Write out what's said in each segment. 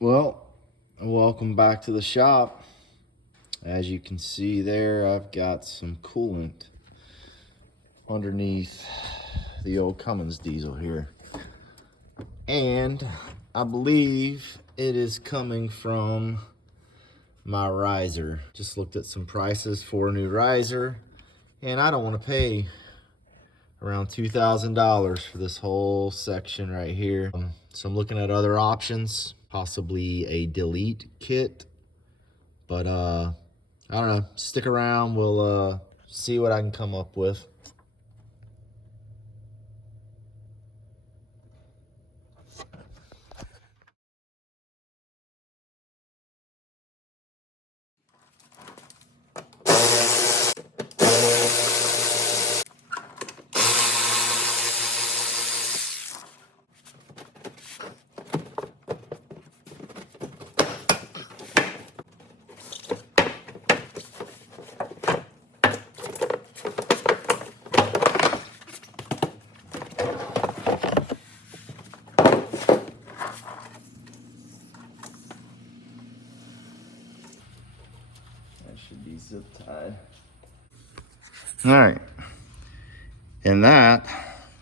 Well, welcome back to the shop. As you can see there, I've got some coolant underneath the old Cummins diesel here. And I believe it is coming from my riser. Just looked at some prices for a new riser, and I don't want to pay around $2,000 for this whole section right here. So I'm looking at other options, possibly a delete kit. But I don't know. Stick around. We'll see what I can come up with. That should be zip tied. All right. And that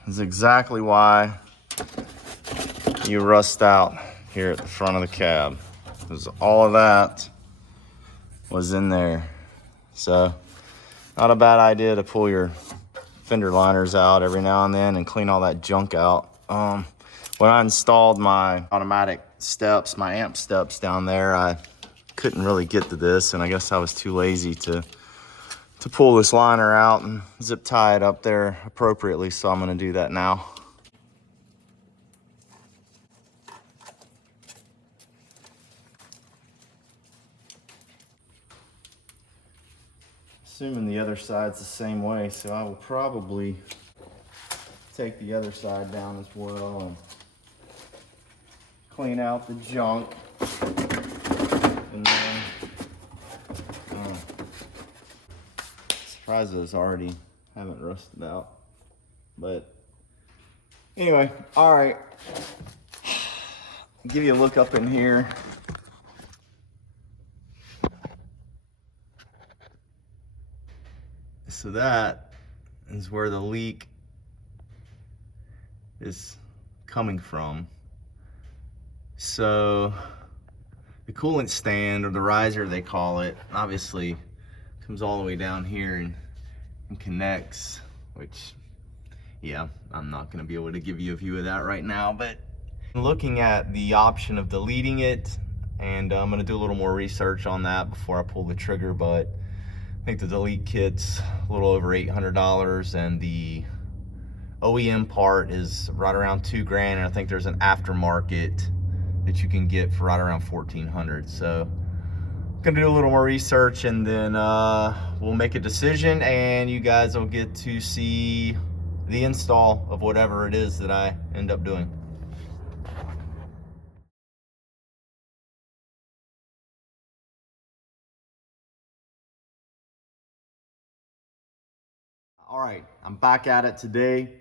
is exactly why you rust out here at the front of the cab, because all of that was in there. So not a bad idea to pull your fender liners out every now and then and clean all that junk out. When I installed my automatic steps, my amp steps down there, I couldn't really get to this, and I guess I was too lazy to pull this liner out and zip tie it up there appropriately, so I'm gonna do that now. Assuming the other side's the same way, so I will probably take the other side down as well and clean out the junk. And then, surprised those already haven't rusted out. But anyway, all right. Give you a look up in here. So that is where the leak is coming from. So the coolant stand, or the riser they call it, obviously comes all the way down here and connects, which, yeah, I'm not gonna be able to give you a view of that right now, but I'm looking at the option of deleting it, and I'm gonna do a little more research on that before I pull the trigger, but I think the delete kit's a little over $800, and the OEM part is right around $2,000, and I think there's an aftermarket that you can get for right around $1,400. So I'm gonna do a little more research, and then we'll make a decision, and you guys will get to see the install of whatever it is that I end up doing. All right, I'm back at it today.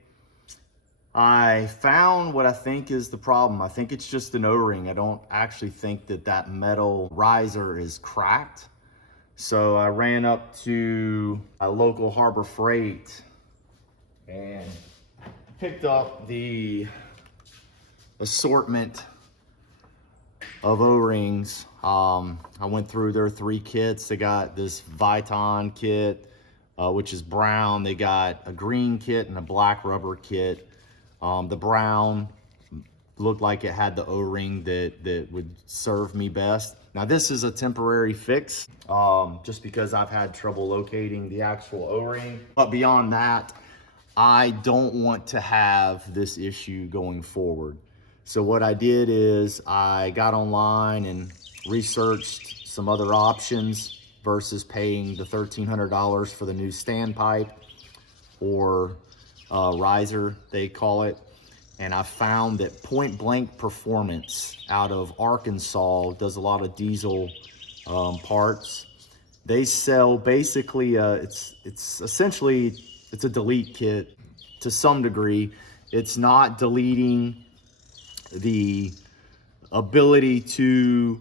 I found what I think is the problem. I think it's just an O-ring. I don't actually think that that metal riser is cracked. So I ran up to a local Harbor Freight and picked up the assortment of O-rings. I went through their 3 kits. They got this Viton kit, which is brown. They got a green kit and a black rubber kit. The brown looked like it had the O-ring that would serve me best. Now this is a temporary fix, just because I've had trouble locating the actual O-ring. But beyond that, I don't want to have this issue going forward. So what I did is I got online and researched some other options versus paying the $1,300 for the new standpipe, or riser they call it. And I found that Point Blank Performance out of Arkansas does a lot of diesel parts. They sell basically it's essentially it's a delete kit to some degree. It's not deleting the ability to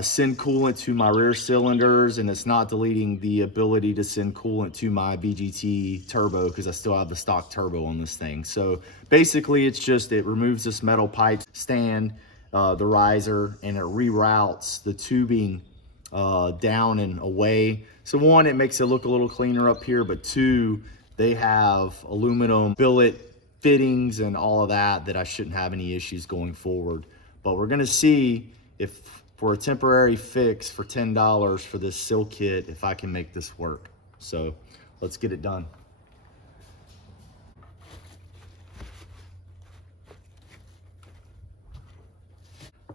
send coolant to my rear cylinders, and it's not deleting the ability to send coolant to my BGT turbo because I still have the stock turbo on this thing. So basically it's just, it removes this metal pipe stand, the riser, and it reroutes the tubing down and away. So one, it makes it look a little cleaner up here, but two, they have aluminum billet fittings and all of that I shouldn't have any issues going forward. But we're gonna see if, for a temporary fix for $10 for this seal kit, if I can make this work. So let's get it done.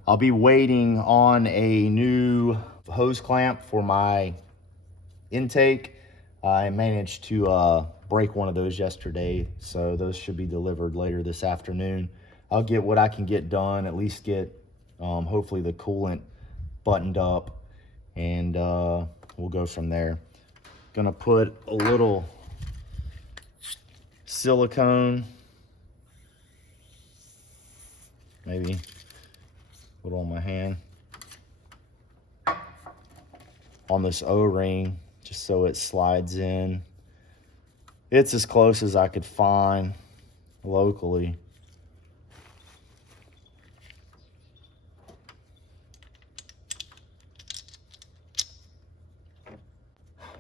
I'll be waiting on a new hose clamp for my intake. I managed to break one of those yesterday, so those should be delivered later this afternoon. I'll get what I can get done, at least get hopefully the coolant buttoned up, and we'll go from there. Gonna put a little silicone, maybe put on my hand, on this O-ring, just so it slides in. It's as close as I could find locally.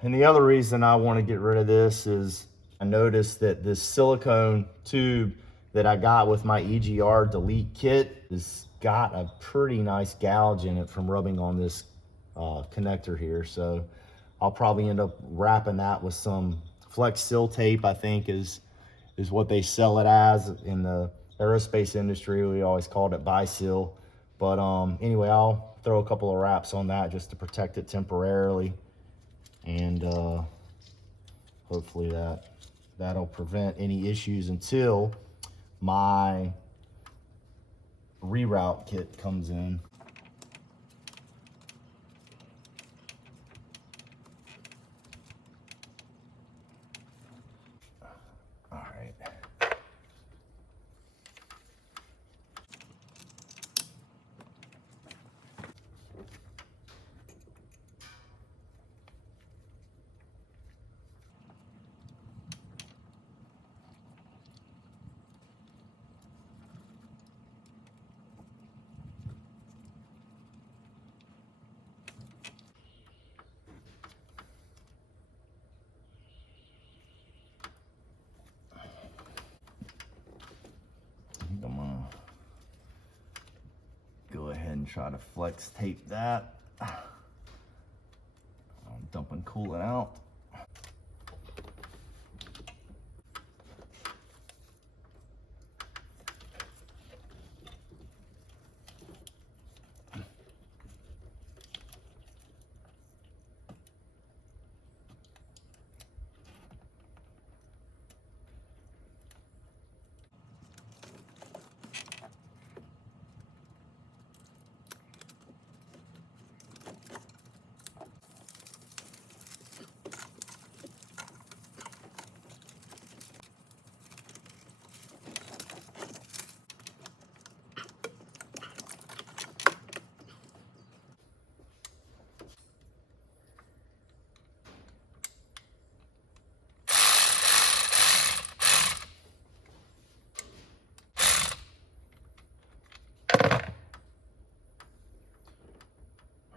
And the other reason I want to get rid of this is I noticed that this silicone tube that I got with my EGR delete kit has got a pretty nice gouge in it from rubbing on this connector here. So I'll probably end up wrapping that with some flex seal tape, I think is what they sell it as in the aerospace industry. We always called it bi-seal. But anyway, I'll throw a couple of wraps on that just to protect it temporarily. And hopefully that'll prevent any issues until my reroute kit comes in. All right. I'm gonna go ahead and try to flex tape that. I'm dumping coolant out.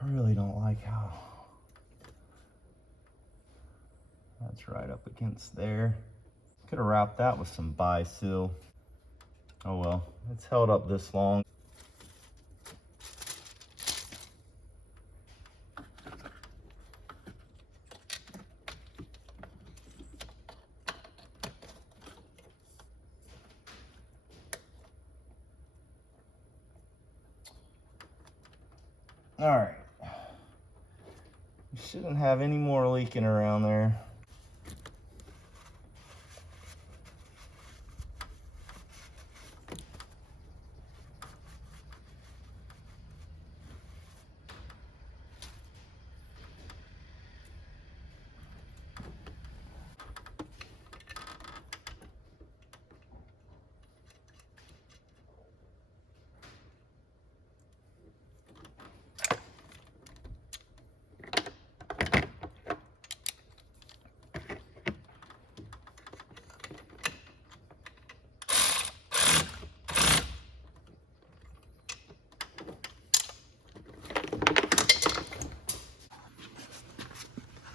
I really don't like how that's right up against there. Could have wrapped that with some bi-seal. Oh well, it's held up this long. All right. We shouldn't have any more leaking around there.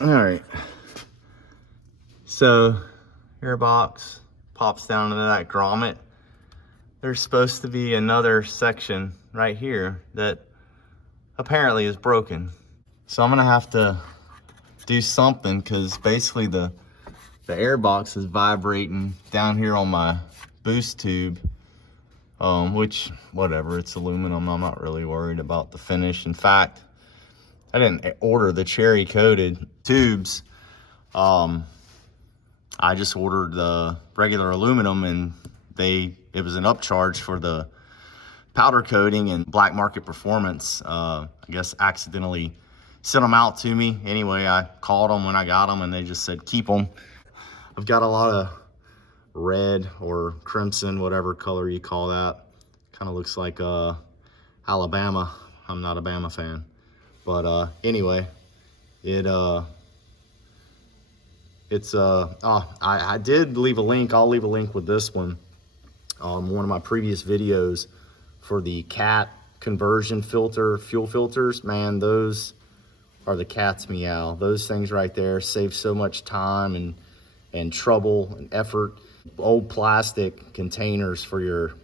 All right. So airbox pops down into that grommet. There's supposed to be another section right here that apparently is broken. So I'm gonna have to do something, because basically the airbox is vibrating down here on my boost tube, which, whatever, it's aluminum. I'm not really worried about the finish. In fact, I didn't order the cherry coated tubes. I just ordered the regular aluminum, and it was an upcharge for the powder coating, and Black Market Performance, I guess, accidentally sent them out to me. Anyway, I called them when I got them, and they just said keep them. I've got a lot of red or crimson, whatever color you call that. Kind of looks like Alabama. I'm not a Bama fan, but anyway, I did leave a link. I'll leave a link with this one. One of my previous videos for the cat conversion filter, fuel filters. Man, those are the cat's meow. Those things right there save so much time and trouble and effort. Old plastic containers for your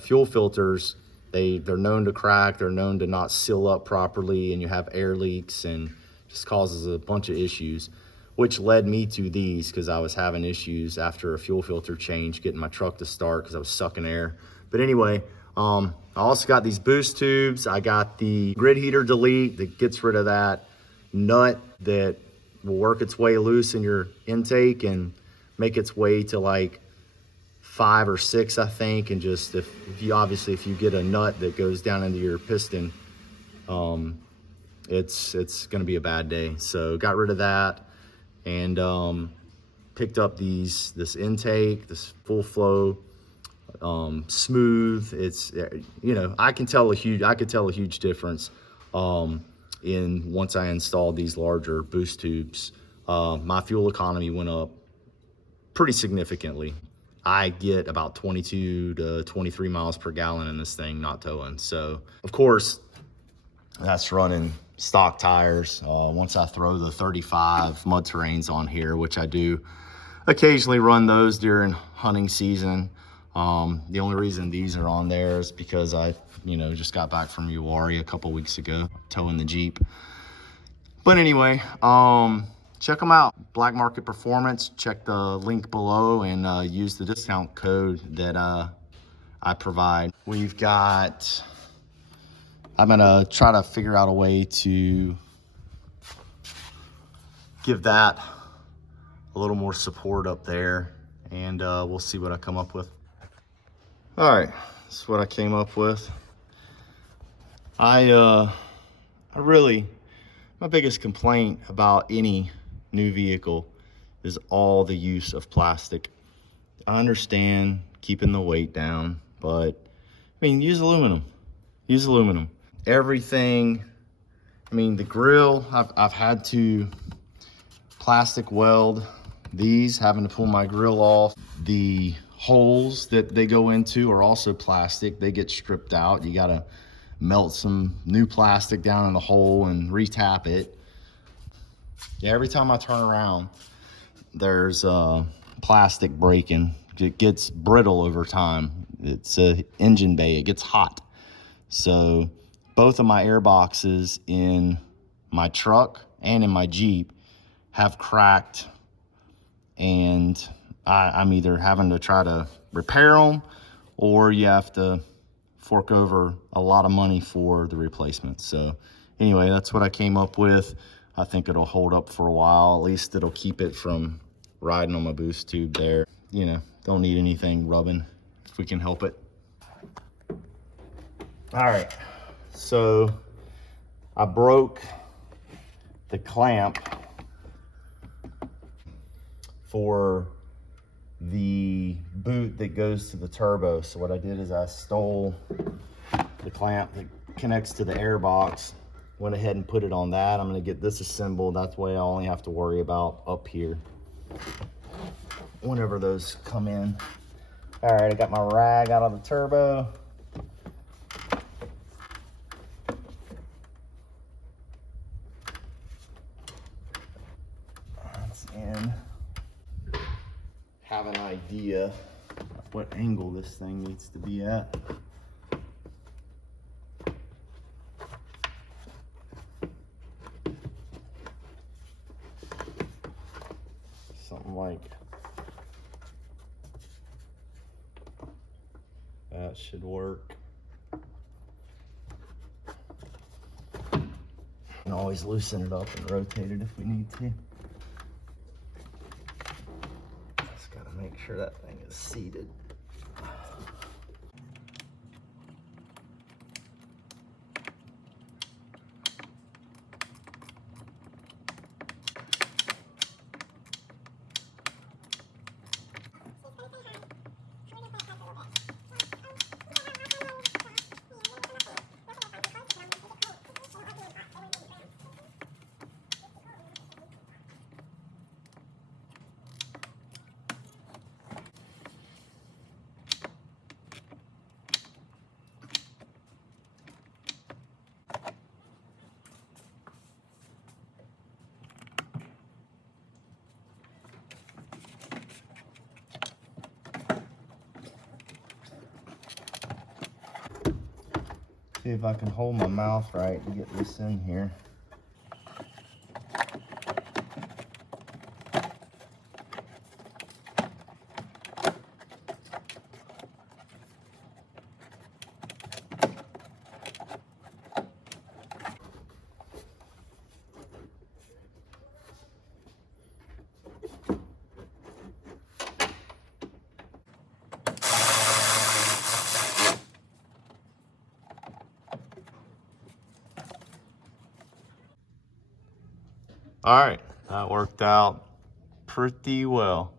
fuel filters, they're known to crack, they're known to not seal up properly, and you have air leaks, and just causes a bunch of issues, which led me to these, because I was having issues after a fuel filter change getting my truck to start because I was sucking air. But anyway, I also got these boost tubes. I got the grid heater delete that gets rid of that nut that will work its way loose in your intake and make its way to like 5 or 6, I think. And just if you get a nut that goes down into your piston, it's gonna be a bad day. So got rid of that, and picked up this intake, this full flow, smooth. It's, you know, I could tell a huge difference in once I installed these larger boost tubes. My fuel economy went up pretty significantly. I get about 22 to 23 miles per gallon in this thing, not towing. So of course that's running stock tires. Once I throw the 35 mud terrains on here, which I do occasionally run those during hunting season. The only reason these are on there is because I, just got back from Uwharrie a couple weeks ago, towing the Jeep. But anyway, check them out. Black Market Performance. Check the link below and use the discount code that I provide. I'm gonna try to figure out a way to give that a little more support up there, and we'll see what I come up with. All right, this is what I came up with. My biggest complaint about any new vehicle is all the use of plastic. I understand keeping the weight down, but use aluminum. Use aluminum. Everything, the grill, I've had to plastic weld these, having to pull my grill off. The holes that they go into are also plastic. They get stripped out. You gotta melt some new plastic down in the hole and retap it. Yeah, every time I turn around, there's plastic breaking. It gets brittle over time. It's a engine bay, it gets hot. So both of my air boxes in my truck and in my Jeep have cracked, and I'm either having to try to repair them, or you have to fork over a lot of money for the replacement. So anyway, that's what I came up with. I think it'll hold up for a while. At least it'll keep it from riding on my boost tube there. Don't need anything rubbing if we can help it. All right, so I broke the clamp for the boot that goes to the turbo. So what I did is I stole the clamp that connects to the air box, went ahead and put it on that. I'm gonna get this assembled. That way I only have to worry about up here whenever those come in. All right, I got my rag out of the turbo. idea what angle this thing needs to be at. Something like that should work. We can always loosen it up and rotate it if we need to. Just gotta make sure that thing is seated. See if I can hold my mouth right to get this in here. All right, that worked out pretty well.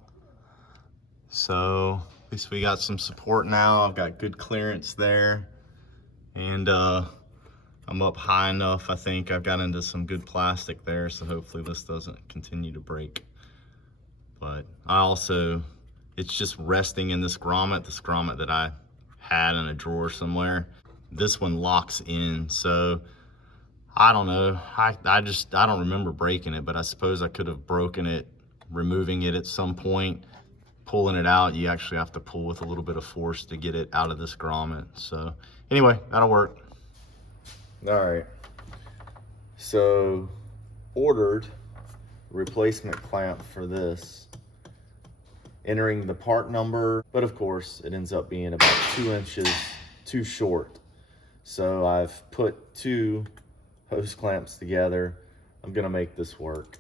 So at least we got some support now. I've got good clearance there, and I'm up high enough. I think I've got into some good plastic there, so hopefully this doesn't continue to break. But I also, it's just resting in this grommet that I had in a drawer somewhere. This one locks in, so I don't know. I don't remember breaking it, but I suppose I could have broken it, removing it at some point. Pulling it out, you actually have to pull with a little bit of force to get it out of this grommet. So anyway, that'll work. All right. So ordered replacement clamp for this, entering the part number, but of course it ends up being about 2 inches too short. So I've put 2 hose clamps together. I'm gonna make this work.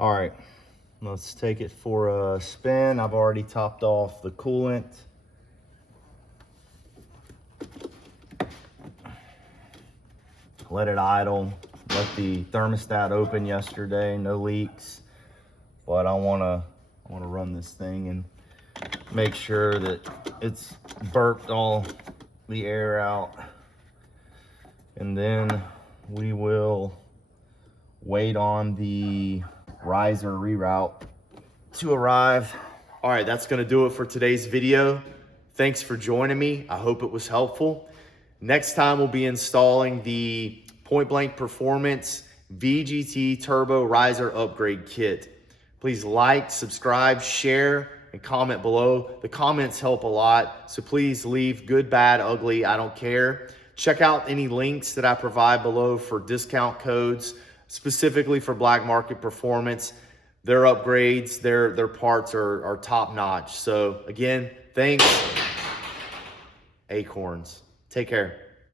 All right, let's take it for a spin. I've already topped off the coolant. Let it idle. Let the thermostat open yesterday, no leaks. But I wanna run this thing and make sure that it's burped all the air out. And then we will wait on the riser reroute to arrive. All right, that's gonna do it for today's video. Thanks for joining me. I hope it was helpful. Next time we'll be installing the Point Blank Performance VGT Turbo Riser Upgrade Kit. Please like, subscribe, share, and comment below. The comments help a lot, so please leave good, bad, ugly, I don't care. Check out any links that I provide below for discount codes, specifically for Black Market Performance. Their upgrades, their parts are top notch. So again, thanks, Acorns. Take care.